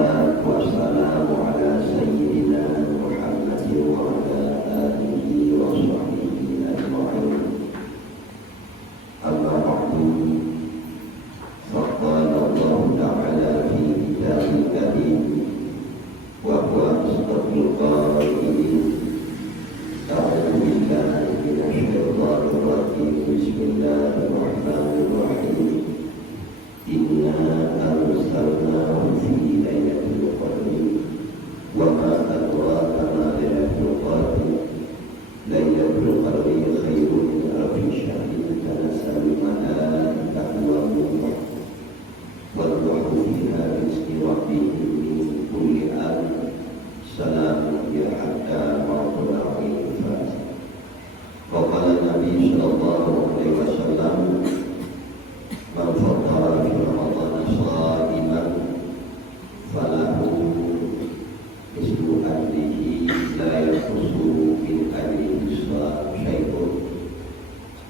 والصلاة والسلام على سيدنا محمد وعلى آله وصحبه أجمعين. أما بعد، فقال الله تعالى في كتابه الكريم وهو أصدق القائلين: أعوذ بالله من الشيطان الرجيم. بسم الله الرحمن الرحيم. إنا أرسلناه في ليلة القدر وما أدراك ما ليلة القدر ليلة القدر خير من ألف شهر تنزل الملائكة والروح فيها بإذن ربهم من كل أمر سلام هي حتى مطلع الفجر. وقال النبي صلى الله عليه وسلم: من فطر في رمضان صائما فله مثل أجره لا ينقص من أجره شيء.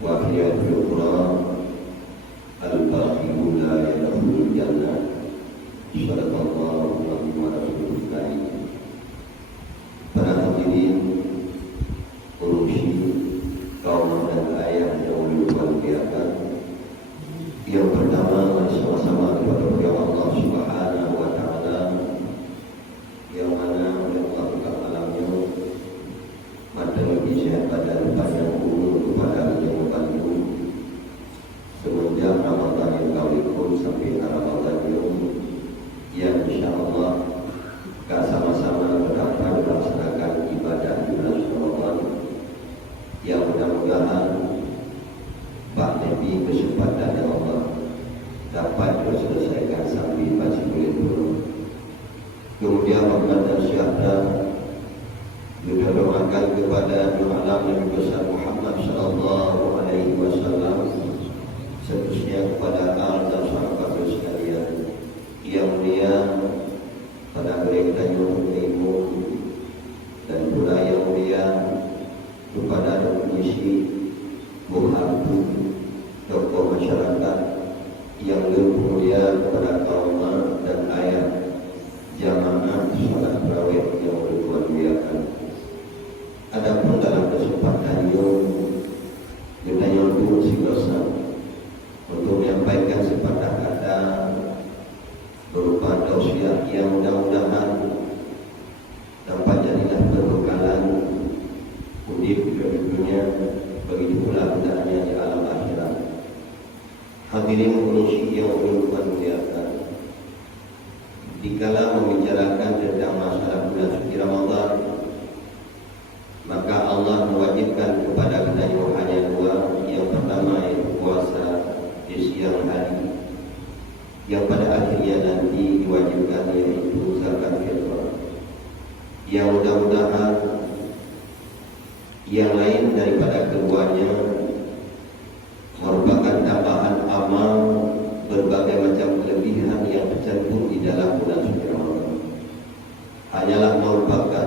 وفي الأخرى: البخيل لا يدخل الجنة. صدق الله ورسوله الكريم. Para hadirin, urusi kaum dan ayah yang luar biasa. Yang pertama, sama-sama kepada Allah Subhanahu wa Ta'ala, yang mana Allah bukan alamnya mata lebih sehat badan panjang umur kepada yang membantu semenjak Ramadan yang kali pun sampai Ramadan yang insyaAllah kita sama-sama dapat melaksanakan ibadah di bulan Ramadan yang mudah-mudahan Pak Nabi kesempatan yang Allah dapat diselesaikan sampai masih boleh turun. Kemudian Muhammad dan Syahda kita doakan kepada Alam Nabi besar Muhammad sallallahu alaihi wasallam, seterusnya kepada al dan sahabat sekalian yang mulia, pada mereka yang ilmu dan pula yang mulia kepada komisi membantu tokoh masyarakat yang lebih mulia kepada kaum dan ayah jamaah salat tarawih yang bermuliakan. Adapun dalam kesempatan ini kita yang berusaha untuk menyampaikan sepatah kata berupa tausiah yang mudah-mudahan dapat jadilah perbekalan hidup di dunia, begitu pula hendaknya di alam akhirat. Hadirin urusi yang muliakan, dikala membicarakan tentang masalah bulan suci Ramadan, maka Allah mewajibkan kepada kita hanya dua. Yang pertama yaitu puasa di siang hari, yang pada akhirnya nanti diwajibkan yaitu zakat fitrah. Yang mudah-mudahan yang lain daripada keduanya merupakan tambahan amal berbagai macam kelebihan yang tercantum di dalam bulan suci Ramadan. Hanyalah merupakan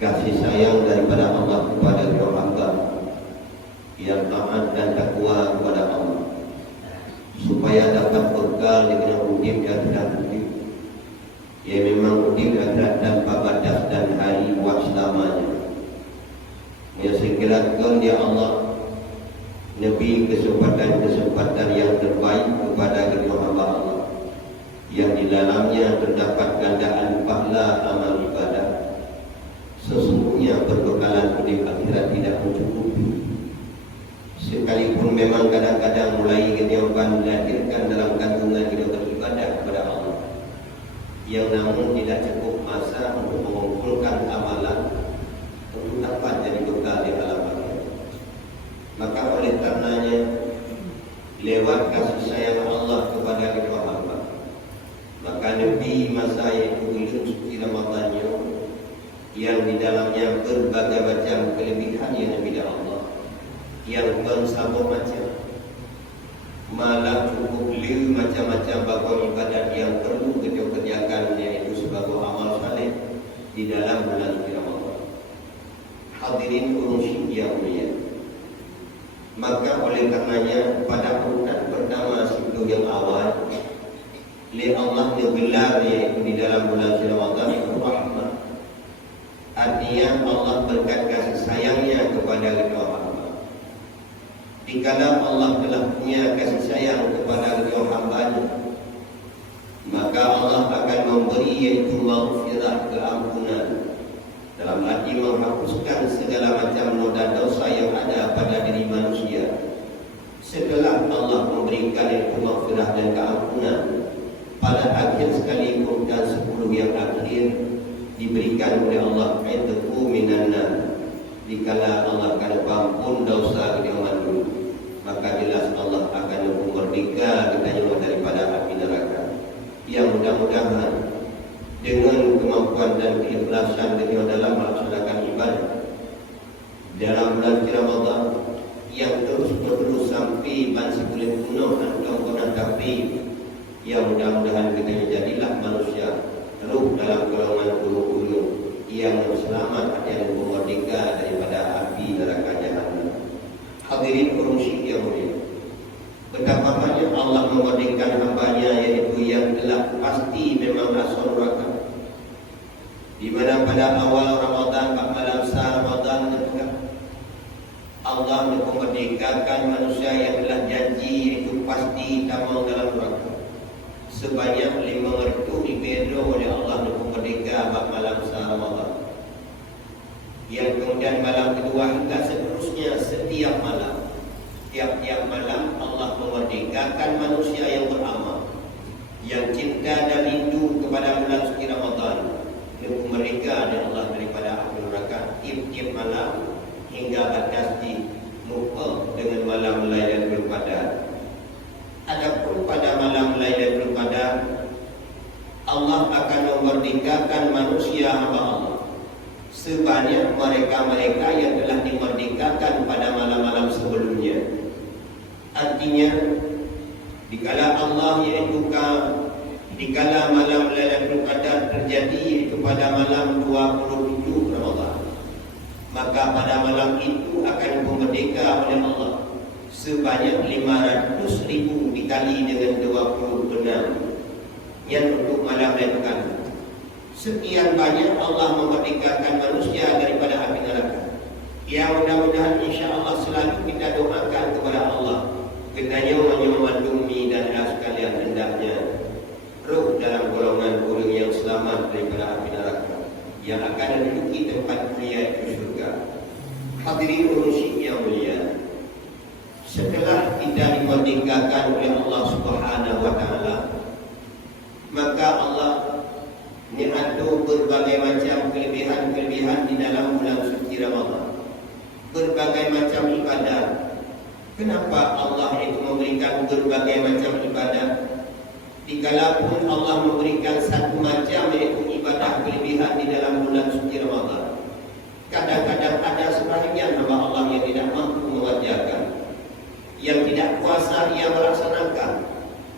kasih sayang daripada Allah kepada hamba yang taat dan takwa kepada Allah, supaya dapat bekal dengan hidup yang tidak hidup, yang memang hidup yang tanpa batas dan hari buat selamanya. Ya, sekiranya dia Allah Nabi kesempatan yang terbaik kepada kedua hamba Allah, yang di dalamnya terdapat gandaan pahala amal ibadah. Sesungguhnya perbekalan hidup akhirat tidak mencukupi. Sekalipun memang kadang-kadang mulai kejawaban dilahirkan dalam kandungan kita beribadah kepada Allah, yang namun tidak cukup masa untuk mengumpulkan amalan untuk dapat jadi bekal di alam akhirat. Maka oleh karenanya, lewat kasih sayang Allah kepada kedua hamba, maka Nabi masa yang bulan suci Ramadan yang di dalamnya berbagai macam kelebihan yang Nabi dan Allah yang bersama macam, malah cukup liu macam-macam bahawa ibadat yang perlu kita kerjakan, yaitu sebagai amal saleh di dalam bulan suci Ramadan. Hadirin urusi yang mulia, maka oleh karenanya pada urutan pertama sebelum yang awal, li Allah bergelar yaitu di dalam bulan Ramadan itu rahmat. Artinya Allah berkat kasih sayangnya kepada kedua hamba. Dikala Allah telah punya kasih sayang kepada kedua hambanya, maka Allah akan memberi yaitu maghfirah, keampunan, dalam arti menghapuskan segala macam noda dosa yang ada pada diri manusia. Setelah Allah memberikan itu maghfirah dan keampunan, pada akhir sekalipun dan 10 yang akhir diberikan oleh Allah itqu minan nar. Dikala Allah akan ampun dosa kita dulu, maka jelas Allah akan merdeka kita daripada api neraka. Yang mudah-mudahan dengan kemampuan dan keikhlasan kita dalam melaksanakan ibadah dalam bulan Ramadan yang terus menerus sampai masih boleh penuh dan tapi yang mudah-mudahan kita jadilah manusia ruh dalam golongan ulu-ulu yang selamat dan merdeka daripada api neraka jahanam. Hadirin kursi yang mulia, betapa banyak Allah memerdekakan hambanya yaitu yang telah pasti memang asal neraka, di mana pada awal Ramadan, malam sah Ramadan ketika Allah memerdekakan manusia yang telah janji itu pasti tamu dalam neraka sebanyak 500 diberi oleh Allah untuk merdeka malam sah Ramadan. Yang kemudian malam kedua hingga seterusnya setiap malam, tiap-tiap malam Allah memerdekakan manusia yang beramal, yang cinta dan rindu kepada bulan suci Ramadan, untuk mereka dan Allah daripada api neraka tiap-tiap malam hingga batas di muka dengan malam Lailatul Qadar. Adapun pada malam Lailatul Qadar, Allah akan memerdekakan manusia hamba Allah sebanyak mereka-mereka yang telah dimerdekakan pada malam-malam sebelumnya. Artinya, dikala Allah yaitu dikala malam Lailatul Qadar terjadi yaitu pada malam 27 Ramadan, maka pada malam itu akan memerdeka oleh Allah sebanyak 500.000 dikali dengan 26 yang untuk malam Lailatul Qadar. Sekian banyak Allah memerdekakan manusia daripada api neraka. Ya, mudah-mudahan insya-Allah selalu kita doakan kepada Allah kiranya menyemandungi dan sekalian hendaknya roh dalam golongan orang yang selamat daripada api neraka yang akan menduduki tempat mulia itu surga. Hadirin urusi yang mulia, setelah kita dimerdekakan oleh Allah Subhanahu wa taala, maka Allah mengatur berbagai macam kelebihan-kelebihan di dalam bulan suci Ramadan, berbagai macam ibadah. Kenapa Allah itu memberikan berbagai macam ibadah? Dikalapun Allah memberikan satu macam yaitu ibadah kelebihan di dalam bulan suci Ramadan, kadang-kadang ada sebahagian hamba Allah yang tidak mampu mengerjakan, yang tidak kuasa ia melaksanakan.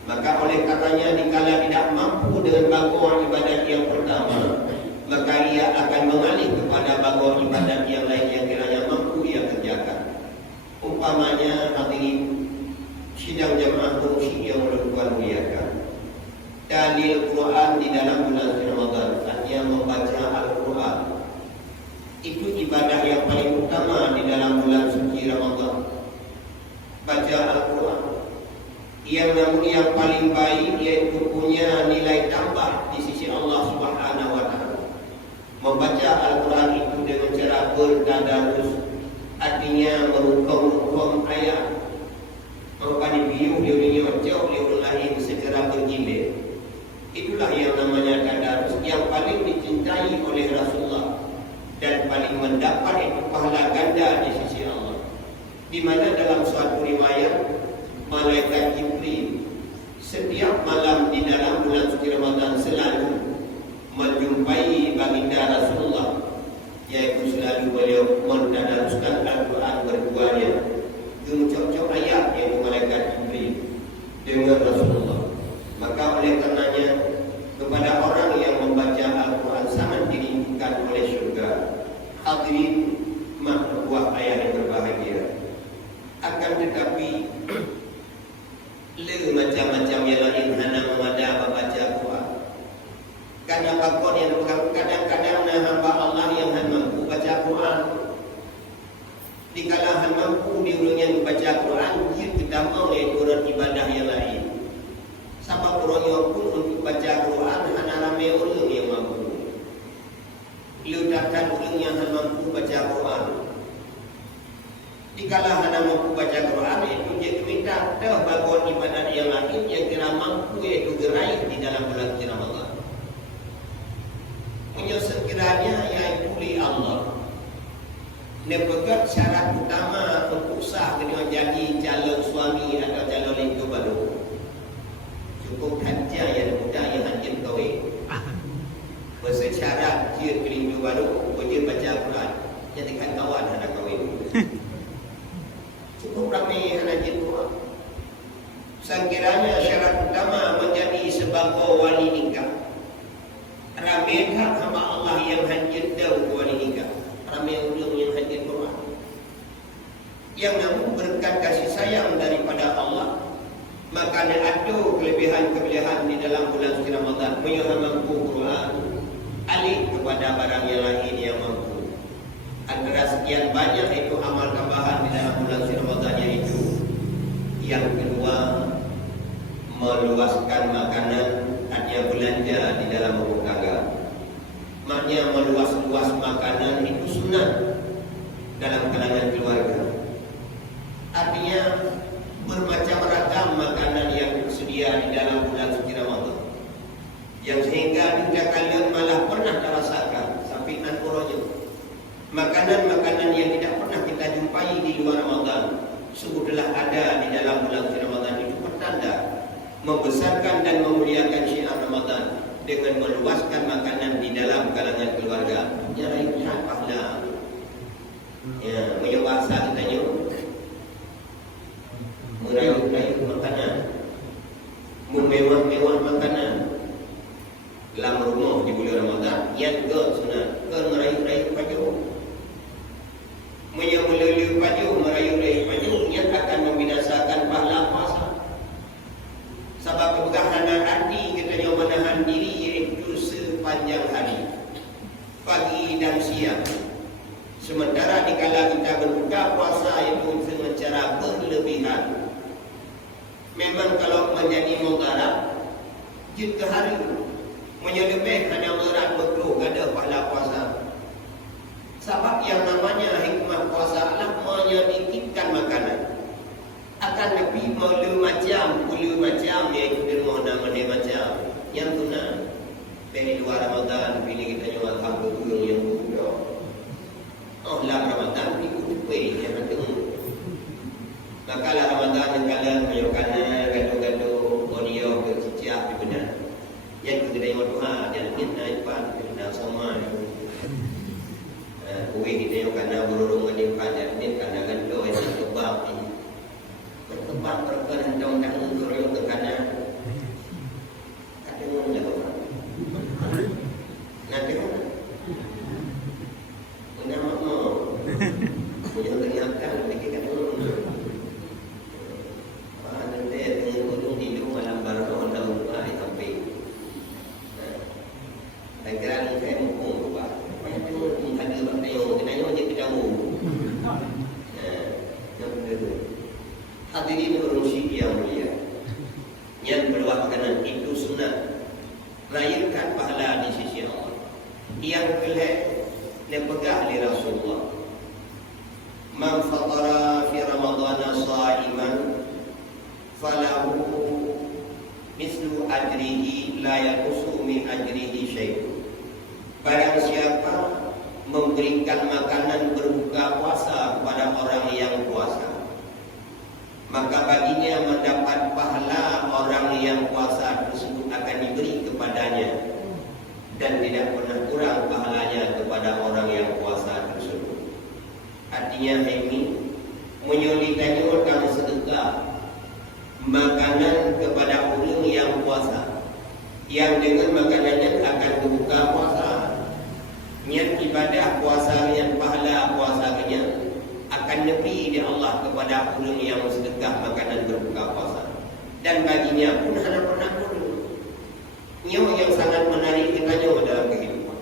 Maka oleh katanya dikala tidak mampu dengan bagian ibadat yang pertama, maka ia akan mengalih kepada bagian ibadat yang lain yang kiranya mampu ia kerjakan. Umpamanya hadirin sidang jemaah kursi yang Tuhan muliakan, dalil Quran di dalam bulan Ramadan, artinya membaca Al-Quran, itu ibadah yang paling utama di dalam bulan suci Ramadan. Baca Al-Quran yang paling baik yaitu punya nilai tambah di sisi Allah Subhanahu wa taala. Membaca Al-Quran itu dengan cara bertadarus, artinya merukum ayat, maka dibiu dia jauh liur lain secara bergilir. Itulah yang namanya tadarus yang paling dicintai oleh Rasulullah dan paling mendapat itu pahala ganda di sisi Allah. Di mana dalam suatu riwayat malaikat Jibril setiap malam di dalam bulan suci Ramadan selalu menjumpai baginda Rasulullah, yaitu selalu beliau mentadaruskan Al-Quran berduanya cocok ayat yaitu malaikat Jibril dengan Rasulullah. Maka oleh karenanya kepada orang yang membaca Al-Quran sangat dirindukan oleh syurga. Hadirin buah ayat yang berbahagia. Akan tetapi macam-macam yang lain hanya memada membaca Quran. Karena bakon yang kadang-kadang hamba Allah yang mampu baca Quran. Dikala han mampu diulungnya baca Quran, dia tidak mau turun ibadah yang lain. Sabab orangnya pun untuk baca Quran hanya ramai orang yang mampu. Ledakan orang yang mampu baca Quran. Dikala hanya mampu baca Quran, itu dia minta bakon ibadah yang lain yang kira mampu yaitu gerai di dalam bulan Ramadan. Sekiranya yaitu li Allah. Nepegat syarat utama untuk sah kena jadi calon suami atau calon lingku baru. Cukup haja yang muda yang hancur kahwin. Bersyarat dia lingku baru, dia baca Quran. Jadikan kawan anak kahwin. Cukup ramai anak Quran. Sekiranya syarat utama menjadi sebagai wali nikah. Ramai tak hamba Allah yang hancur daun wali nikah. Ramai ulung yang hancur Quran. Yang namun berkat kasih sayang daripada Allah, maka ada kelebihan-kelebihan di dalam bulan suci Ramadan. Yang mampu Quran, alih kepada barang yang lain yang mampu. Antara sekian banyak itu amal tambahan di dalam bulan suci Ramadan, yaitu yang kedua, meluaskan makanan, artinya belanja di dalam rumah tangga. Maknanya meluas-luas makanan itu sunnah dalam kalangan keluarga. Artinya bermacam ragam makanan yang tersedia di dalam bulan suci Ramadan, yang sehingga tidak kalian malah pernah terasakan sampai orangnya. Makanan-makanan yang tidak pernah kita jumpai di luar Ramadan sebutlah ada di dalam bulan suci Ramadan. Itu pertanda membesarkan dan memuliakan syiar Ramadan dengan meluaskan makanan di dalam kalangan keluarga. Ya, lihat pahala. Ya, punya bahasa katanya merayu-rayu makanan, memewah-mewah makanan dalam rumah di bulan Ramadan. Yang ke sunat, ke merayu-rayu paju, menyamulili paju, merayu-rayu paju, yang akan membinasakan pahala puasa. Sebab kebegahan hati kita menahan diri yaitu sepanjang hari, pagi dan siang. Sementara dikala kita berbuka puasa itu secara berlebihan. Memang kalau menjadi mudarat, jika hari menyelebih hanya mudarat betul ada pahala puasa. Sebab yang namanya hikmah puasa adalah menyedikitkan makanan. Akan lebih puluh macam yaitu dermona macam yang guna dari luar Ramadan pilih kita nyawa kabur yang guna. Oh dalam Ramadan ikut kue yang ada. Maka dalam Ramadan yang kalian menyukai gaduh-gaduh audio bercicah di benar. Yang kita yang Tuhan dan kita ipan kita sama. Kue kita yang karena berurung menimpan dan karena gaduh yang terbang ini. Tempat perkenan dong-dong guru ke kanan. Ada orang jauh. Nanti punya mama, punya kenyataan lagi kan orang. Nanti dengan ujung hidup malam baru tahun hari sampai. Saya kira saya mumpung lupa. Banyak yang ada bangsa yang kenanya dia tidak mau. Hadirin berusia yang mulia, yang berwakanan itu sunnah, melahirkan pahala di sisi Allah. Yang kelak dipegang oleh Rasulullah. Man fatara fi Ramadhan sha'iman falahu mislu ajrihi la yanqusu min ajrihi syai'un. Barang siapa memberikan makanan berbuka puasa kepada orang yang puasa, maka baginya mendapat pahala orang yang puasa tersebut akan diberi kepadanya, dan tidak pernah kurang pahalanya kepada orang yang puasa tersebut. Artinya ini menyulitkan sedekah makanan kepada orang yang puasa, yang dengan makanannya akan berbuka puasa. Niat ibadah puasa niat pahala puasanya akan lebih di Allah kepada orang yang sedekah makanan berbuka puasa. Dan baginya pun hanya pernah dulu. Yang sangat menarik ditanya dalam kehidupan.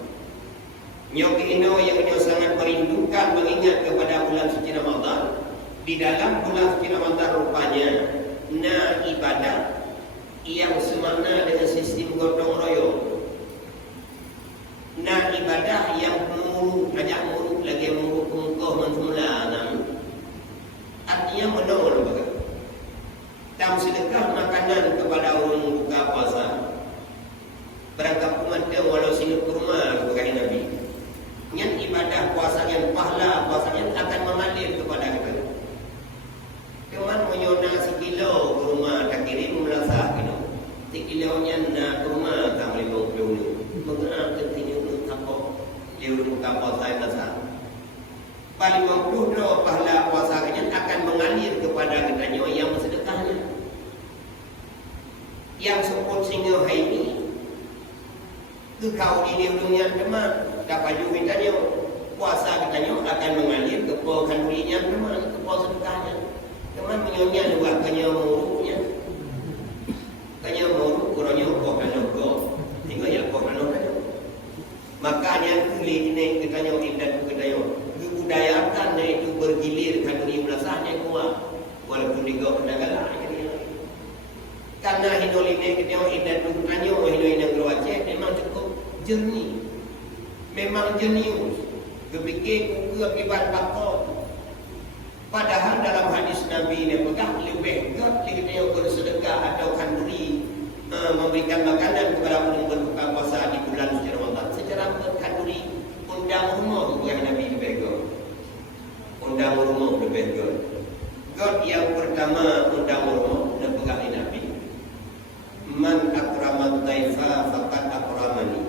Nyoki ino yang nyo sangat merindukan mengingat kepada bulan suci Ramadan. Di dalam bulan suci Ramadan rupanya ibadah yang semakna dengan sistem gotong royong. Ibadah yang ajak muruk lagi muruk kungkoh mensemula artinya menol bagai. Dan sedekah makanan kepada orang buka puasa. Berangkat kumanda walau sinut kurma sebagai Nabi. Yang ibadah puasanya pahala puasanya akan mengalir kepada kita. Cuman menyona sekilo kurma tak kirim merasa kena. Sekilonya nak kurma tak boleh mengkulu. Mengenal tentunya untuk apa dia buka puasa yang besar. Paling 50 pahala puasanya akan mengalir kepada kita yang bersedekahnya. Yang sepuluh singa hari ini kau di dunia teman dapat juga tanya puasa kita akan mengalir ke kandurinya teman ke sedekahnya teman menyonya juga kanya muruknya kanya muruk kurangnya kok tinggal ya kok makanya kulit ini kita indah kita kebudayakan itu bergilir kanduri merasanya kuat walaupun juga pendagang karena hidup ini kita indah tanya hidup ini Aceh memang cukup jernih, memang jenius, kepikir kuku akibat bakor. Padahal dalam hadis Nabi ini pegang lebih berat kita yang bersedekah atau kanduri memberikan makanan kepada orang berbuka puasa di bulan suci Ramadan secara kanduri undang rumah bukan Nabi lebih berat. Undang rumah lebih berat. God yang pertama undang rumah dan pegang Nabi. Man akramat taifa faqad akramani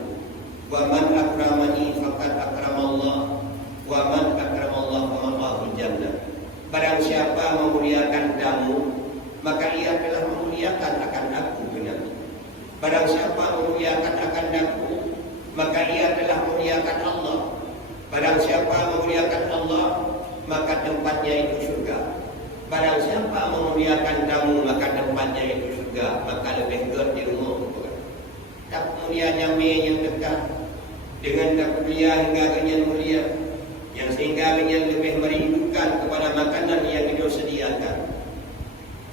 wa man akramani faqad akramallah wa man akramallah faqad jannah. Barang siapa memuliakan tamu maka ia telah memuliakan akan aku benar. Barang siapa memuliakan akan aku maka ia telah memuliakan Allah. Barang siapa memuliakan Allah maka tempatnya itu surga. Barang siapa memuliakan tamu maka tempatnya itu surga. Maka lebih good di rumah. Tak mulia nyami yang dekat dengan tak mulia hingga kenyan mulia yang sehingga kenyan lebih merindukan kepada makanan yang kita sediakan.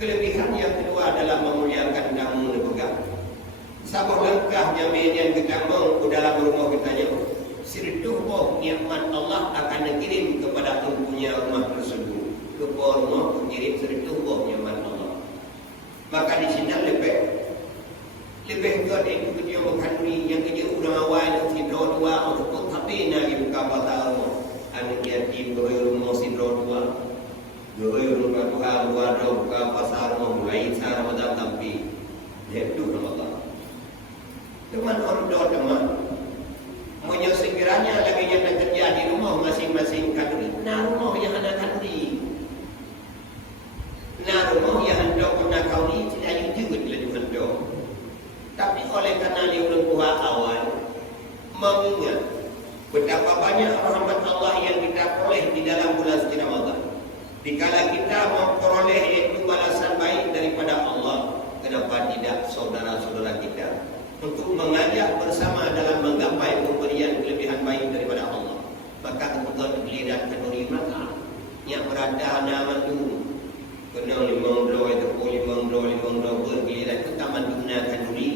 Kelebihan yang kedua adalah memuliakan tamu dipegang. Sabah langkah nyami yang kita mau ke dalam rumah kita sirtuh nikmat Allah akan dikirim kepada penghuni rumah tersebut. Kepada rumah mengirim sirtuh nikmat Allah. Maka di sini lebih kuat itu kita mengkandungi yang kerja udah awal yang sidro dua untuk tapi nak buka pasar rumah. Anak yatim gaya rumah sidro dua, gaya rumah Tuhan dua buka pasar rumah mulai cara Ramadan tapi itu Ramadan. Teman orang doa teman, punya sekiranya lagi yang kerja di rumah masing-masing kandungi. Nah rumah yang ada kandungi. Nah rumah yang hendak pernah kau ni tidak juga tidak hendak. Tapi oleh karena dia belum awal mengingat betapa banyak rahmat Allah yang kita peroleh di dalam bulan suci Ramadan. Dikala kita memperoleh itu balasan baik daripada Allah, kenapa tidak saudara-saudara kita untuk mengajak bersama dalam menggapai pemberian kelebihan baik daripada Allah. Maka kebetulan giliran kenduri maka yang berada nama tu kena 5 itu 5 bergiliran itu taman digunakan duri.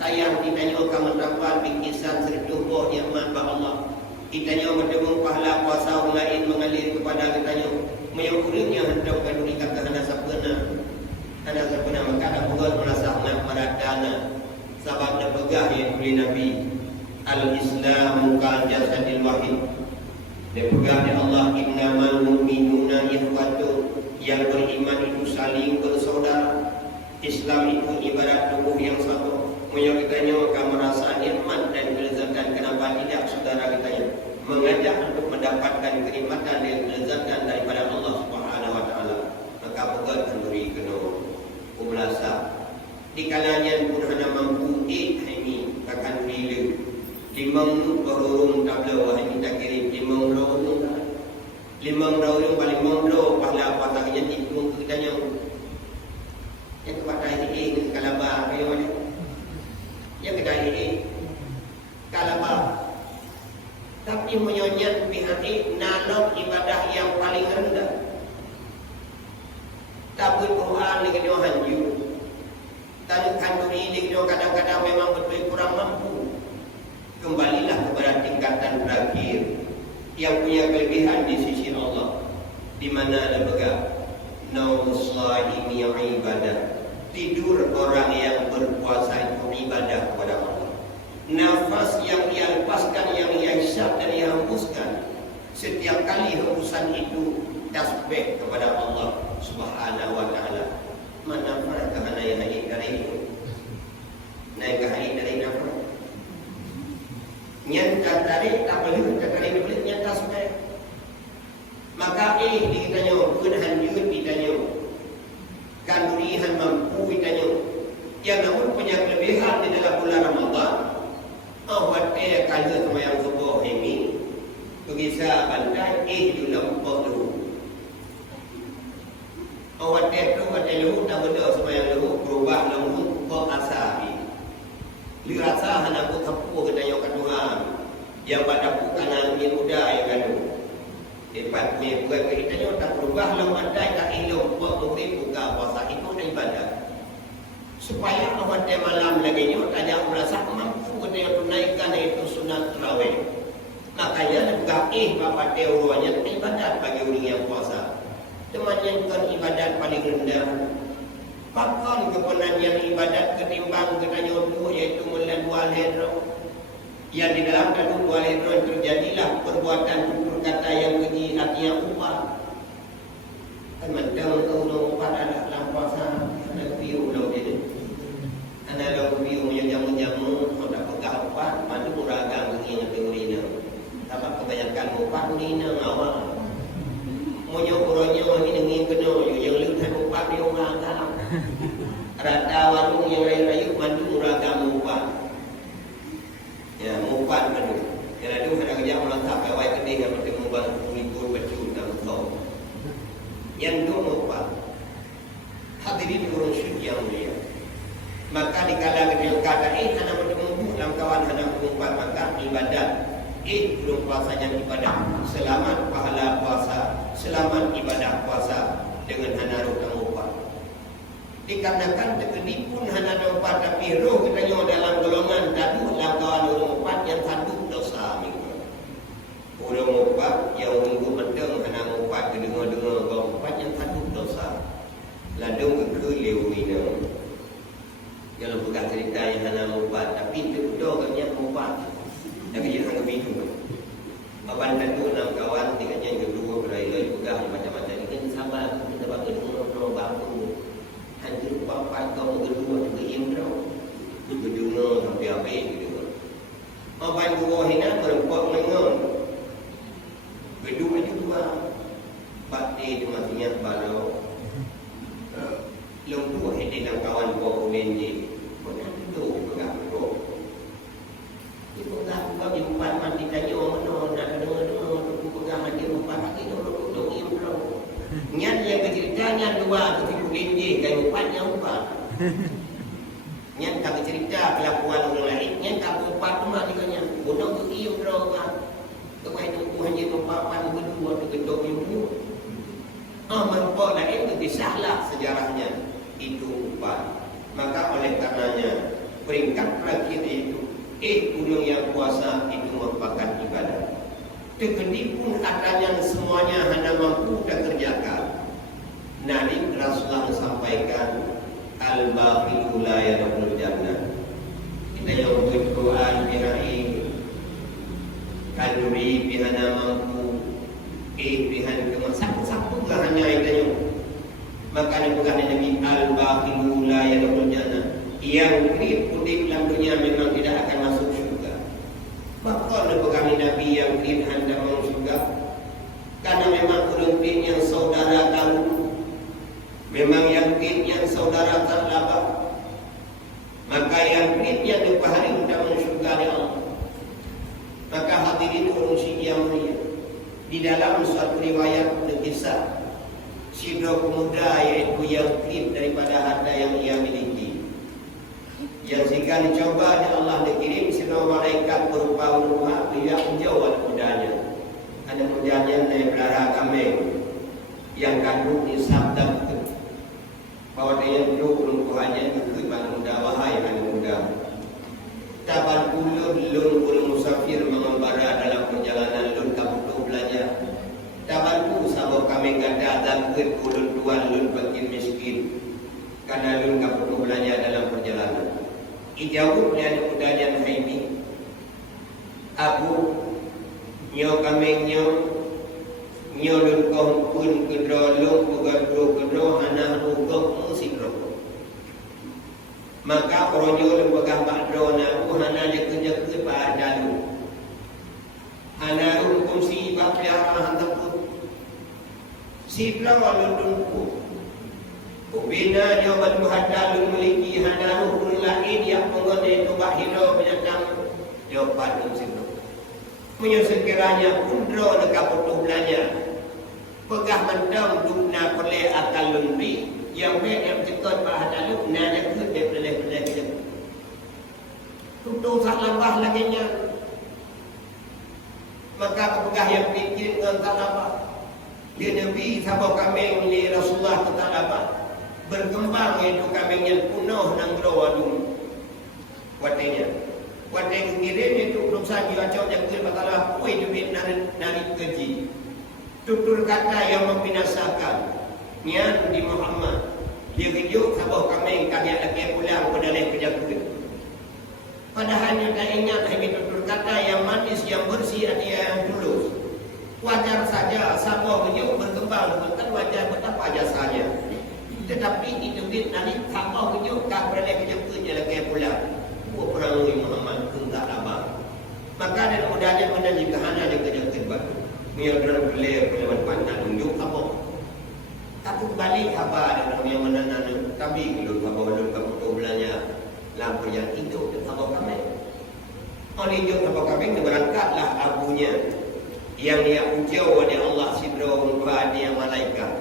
Sayang ditanya kamu dapat bikisan sertubuh nikmat Allah. Ditanya bertemu pahala puasa orang lain mengalir kepada kitanya. Menyukurnya hendak kanduri kata anda sapena. Anda sapena maka ada bukan merasa meradana. Sebab dia pegah yang beri Nabi. Al-Islamu kal jasadil wahid. Dia pegah di Allah innamal mu'minuna ikhwatu. Yang beriman itu saling bersaudara. Islam itu ibarat tubuh yang satu. Punya kitanya akan merasa nikmat dan kelezatan. Kenapa tidak saudara kitanya mengajak untuk mendapatkan kenikmatan dan kelezatan daripada Allah Subhanahu Wa Taala. Maka bukan kenduri kena ubelasa. Di kalanya pun hanya mampu ini akan diri 5 berurung tabla wahai kita kirim 5 berurung 5 berurung paling 5 pahala patahnya tikung kitanya yang kepada ini kalabar yang kita ini kalabah. Tapi menyonyat pihak nalok ibadah yang paling rendah. Tabut Quran di kedua hanjur. Tanuk handuri di kedua kadang-kadang memang betul kurang mampu. Kembalilah kepada tingkatan terakhir yang punya kelebihan di sisi Allah, di mana ada begak naumus shaimi ibadah, tidur orang yang berpuasa itu ibadah kepada Allah. Nafas yang ia lepaskan, yang ia hisap dan ia hembuskan, setiap kali hembusan itu tasbih kepada Allah Subhanahu wa ta'ala. Mana pernah naik haji dari itu, naik haji dari nafas nyata tarik tak boleh, tak boleh boleh nyata sampai. Maka ditanya pun hanjur ditanya, kandurihan mampu ditanya. Yang namun punya kelebihan di dalam bulan Ramadan. Awak kaya sama yang subuh ini, bisa bandai di lembut dulu. Awak tu ada lu tak benda sama yang lu berubah lembut ke asal. Lirasa hana ku tepu kedaya Tuhan yang pada bukan yang muda yang gaduh hebatnya buat kita tak berubah lemah tak ilmu buat buka puasa itu ibadah supaya awak dia malam lagi tak ada merasa mampu dia tunaikan itu sunat tarawih. Makanya juga bapak dia uruannya ibadat bagi orang yang puasa. Teman yang bukan ibadat paling rendah. Pakon kepenangan ibadat ketimbang ketanya dua, yaitu mulai dua ledro. Yang di dalam kandung dua ledro terjadilah perbuatan tutur kata yang keji artinya upah. Teman-teman kalau upah ada dalam puasa ada view lo jadi. Ada lo view yang jamu-jamu sudah pegang upah, madu muragang begini teorinya. Tapi kebanyakan upah ini awal. Monya uronya ini dengan kena yang lihat upah dia muragang. Rata warung yang rayu-rayu mandu muragam mupat. Ya, mupat mandu. Yang ada ada kerja melantap kawai kedih yang bertemu bantu libur baju dan tau. Yang dua mupat. Hadirin urun syukur yang mulia. Maka dikala ketika kata hana bertemu dalam kawan hana mupat maka ibadat. Belum puasanya ibadah. Selamat pahala puasa. Selamat ibadah puasa dengan hana rukun mupat. Dikarenakan terkeni pun hana dopat tapi roh katanya dalam golongan tadu langkawan orang empat yang tadu dosa minggu. Orang empat yang minggu pedang hana empat kedengar-dengar orang empat yang tadu dosa. Ladung ke liu minum. Kalau bukan cerita yang hana empat tapi terdoa katanya empat. Tapi jangan kebingung. Bapak tadu enam kawan tinggalnya yang kedua berai-berai pegang macam-macam ini kan sabar kita bagi orang baru. Hancur bapak kau kedua juga imrau kedua sampai apa gitu. Bapak dua hina berbuat lengan. Kedua juga bakti matinya balau. Long dua hina dan kawan bawa benji. Mana tu pegang roh. Itu tak kau di empat mati tanya orang nak dengar tu pegang mati empat lagi orang imrau. Nyat yang ceritanya dua ketipu linjih kayu upatnya upat. Nyat tak cerita kelakuan orang lain. Nyat tak upat rumah dikanya. Gunung ke iyo berapa. Kepada itu Tuhan yang umpapan kedua tu gedung yang dua. Merupuk lain itu disahlah sejarahnya. Itu upat. Maka oleh karenanya peringkat terakhir itu gunung yang puasa itu merupakan ibadah. Terkedi pun adanya semuanya hanya mampu dan kerjakan. Nabi Rasulullah sampaikan al-baqiyu la yadkhulul jannah. Kita yang berdoa bihari kanduri bihana mampu bihan kemas satu-satu lah hanya itu. Maka bukan Nabi al-baqiyu la yadkhulul jannah. Yang kritik dalam dunia memang tidak akan masuk syurga. Maka kami Nabi yang kritik hendak masuk syurga. Karena memang kritik yang saudara tahu. Memang yakin yang saudara terlabak. Maka yakin yang dipahami untuk mensyurga Allah. Maka hadirin urusi yang mulia. Di dalam suatu riwayat kisah si dua pemuda yaitu yakin daripada harta yang ia miliki. Yang jika dicoba oleh Allah dikirim sebuah malaikat berupa anu ni sabda bahwa dia duduk lumpuhannya itu paling mudah wahai paling mudah. Taban ulun musafir mengembara dalam perjalanan lun kabutuh belajar. Taban sabab kami gada dan ulun tuan lun fakir miskin. Karena lun kabutuh belajar dalam perjalanan. Ijawab dia mudahnya haimi. Abu nyo kami nyo lun kong pun kedro lung kedro hana rukong musikro. Maka orang nyo lun pegah bakdro na hana jeka pada lu. Hana rukong si bakliara hantar pun. Si pelawa lun pun. Bina nyo batu hada lun meliki hana rukong lain yang mengenai tu bahiro penyakang jawapan musikro. Punya sekiranya pundro dekat putuh belanja pegah mendam dukna oleh akal lumbi yang baik yang cekot bahagia lu nanya ke dia peleh-peleh dia tutup tak lambah lagi nya maka pegah yang pikir dengan tak lambah dia Nabi sahabat kami ni Rasulullah tak lambah berkembang itu kami yang punuh nang wadung watenya Wadai kengirin itu dosa diwacau yang berkata Wai duit nari keji tutur kata yang membinasakan Nian di Muhammad dia kejuk sabah kami kami lagi pulang pedalai kerja kulit padahal yang tak ingat ini tutur kata yang manis yang bersih ada yang tulus wajar saja sabah kejuk berkembang betul wajar betapa jasanya tetapi itu duit nari sabah kejuk tak pedalai kerja kulit lagi pulang perang Muhammad pun tak lama. Maka dan mudahnya pada jika hana dia kerja batu. Dia dalam beliau lewat pandang tunjuk apa. Tapi balik apa dalam yang mana kami dulu apa dulu kamu belanya lampu yang itu apa kami. Oleh itu apa kami berangkatlah abunya yang dia ujau oleh Allah sidro dia malaikat.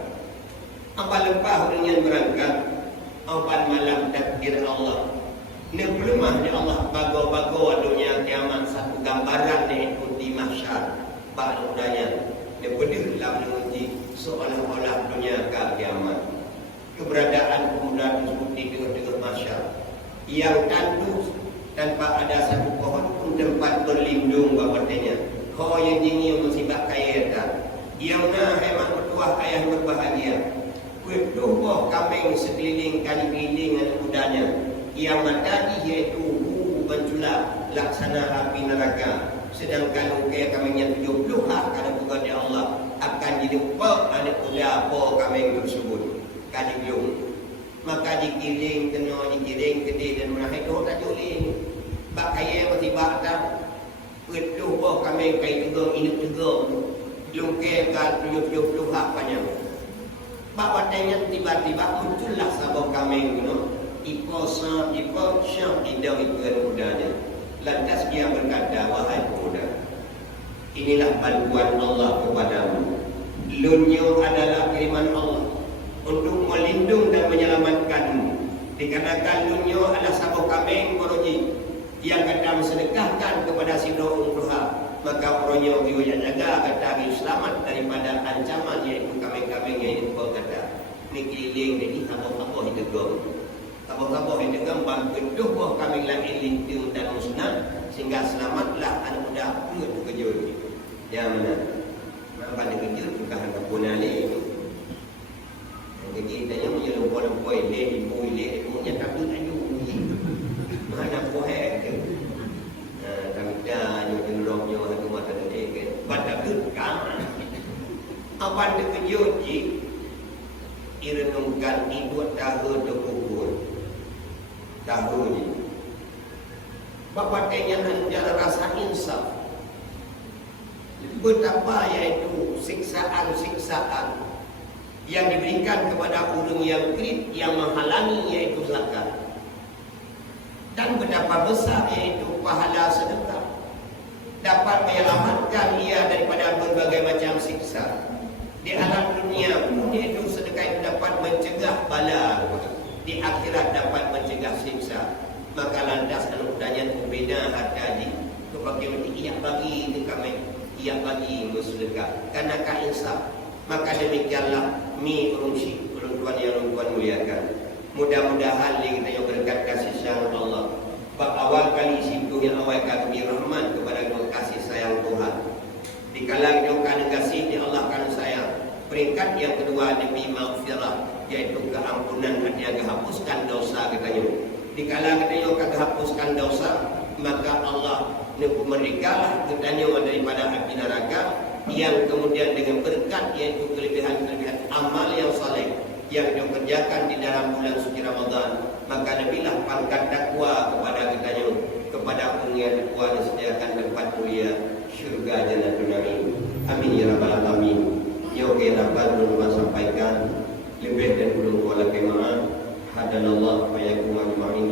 Apa lempah dengan berangkat. Apa malam takdir Allah. Ini belumah ni Allah bago-bago dunia kiamat satu gambaran ni itu di mahsyar pada udanya. Dia berdirilah menguji seolah-olah dunia kiamat. Keberadaan pemuda tersebut di tengah-tengah mahsyar yang tandus tanpa ada satu pohon pun tempat berlindung bapaknya. Kau yang jingin musibah kaya tak? Yang nak hemat bertuah ayah berbahagia. Berdoa kambing sekeliling kali keliling dengan udanya. Yang matadi iaitu benculah laksana api neraka. Sedangkan ukir kami yang 70 kalau bukan di Allah akan dilupa anak kuda apa kami tersebut kali belum. Maka dikiring kena dikiring kedai dan merahai tu tak jolin. Bak kaya mesti bak tak. Petuh apa kami kai tegur ini tegur. Lungkir kan 70 apanya. Bak watanya tiba-tiba muncullah sabab kami tu. Iposa syam tidak ikut mudanya. Lantas dia berkata, wahai pemuda, inilah bantuan Allah kepadamu. Lunyo adalah kiriman Allah untuk melindung dan menyelamatkanmu. Dikarenakan lunyo adalah sabuk kambing koroji yang kata sedekahkan kepada sidro umroha, maka orangnya dia jaga kata dia selamat daripada ancaman iaitu kambing-kambing yang berkata ni keliling ni apa-apa ditegur. Apa-apa yang digambang keduh buah kami lain linting dan musnah sehingga selamatlah anak muda itu kejut. Yang mana? Nampak dia kejut juga hantar punah ni. Yang kejutnya punya lupa-lupa ini, ibu-ibu punya takut ayu. Mana pohon tu? Kami dah nyurong-nyurong hati mata dia. Pada kekam. Apa dia kejut je? Irenungkan ibu tahu dekubur. Tahu ni bapak tanya hanya rasa insaf betapa iaitu siksaan-siksaan yang diberikan kepada orang yang krit yang menghalangi iaitu zakat dan betapa besar iaitu pahala sedekah dapat menyelamatkan ia daripada berbagai macam siksa di alam dunia pun iaitu sedekah itu dapat mencegah bala di akhirat dapat mencegah siksa. Maka lantas anudanya berbeda harga di kebagi ia bagi itu kami ia bagi bersedekah karena insaf Maka demikianlah mi urungsi Tuhan yang Tuhan muliakan. Mudah-mudahan kita yang berkat kasih sayang Allah. Bab awal kali situ yang awal kami rahmat kepada kasih sayang Tuhan. Di kalang yang kan kasih di Allah kan sayang. Peringkat yang kedua demi maghfirah, yaitu keampunan dan yang menghapuskan dosa katanya. Di kalang yang kan hapuskan dosa, maka Allah merekalah katanya daripada api neraka, yang kemudian dengan berkat yaitu kelebihan-kelebihan amal yang saleh yang dikerjakan di dalam bulan suci Ramadan, maka nabilah pangkat dakwa kepada katanya, kepada pengiat dakwa disediakan tempat mulia syurga jannatul na'im. Amin ya rabbal alamin. Yang kita dapat sampaikan lebih dan belum kuala kemahan hadanallah wa yakum ajma'in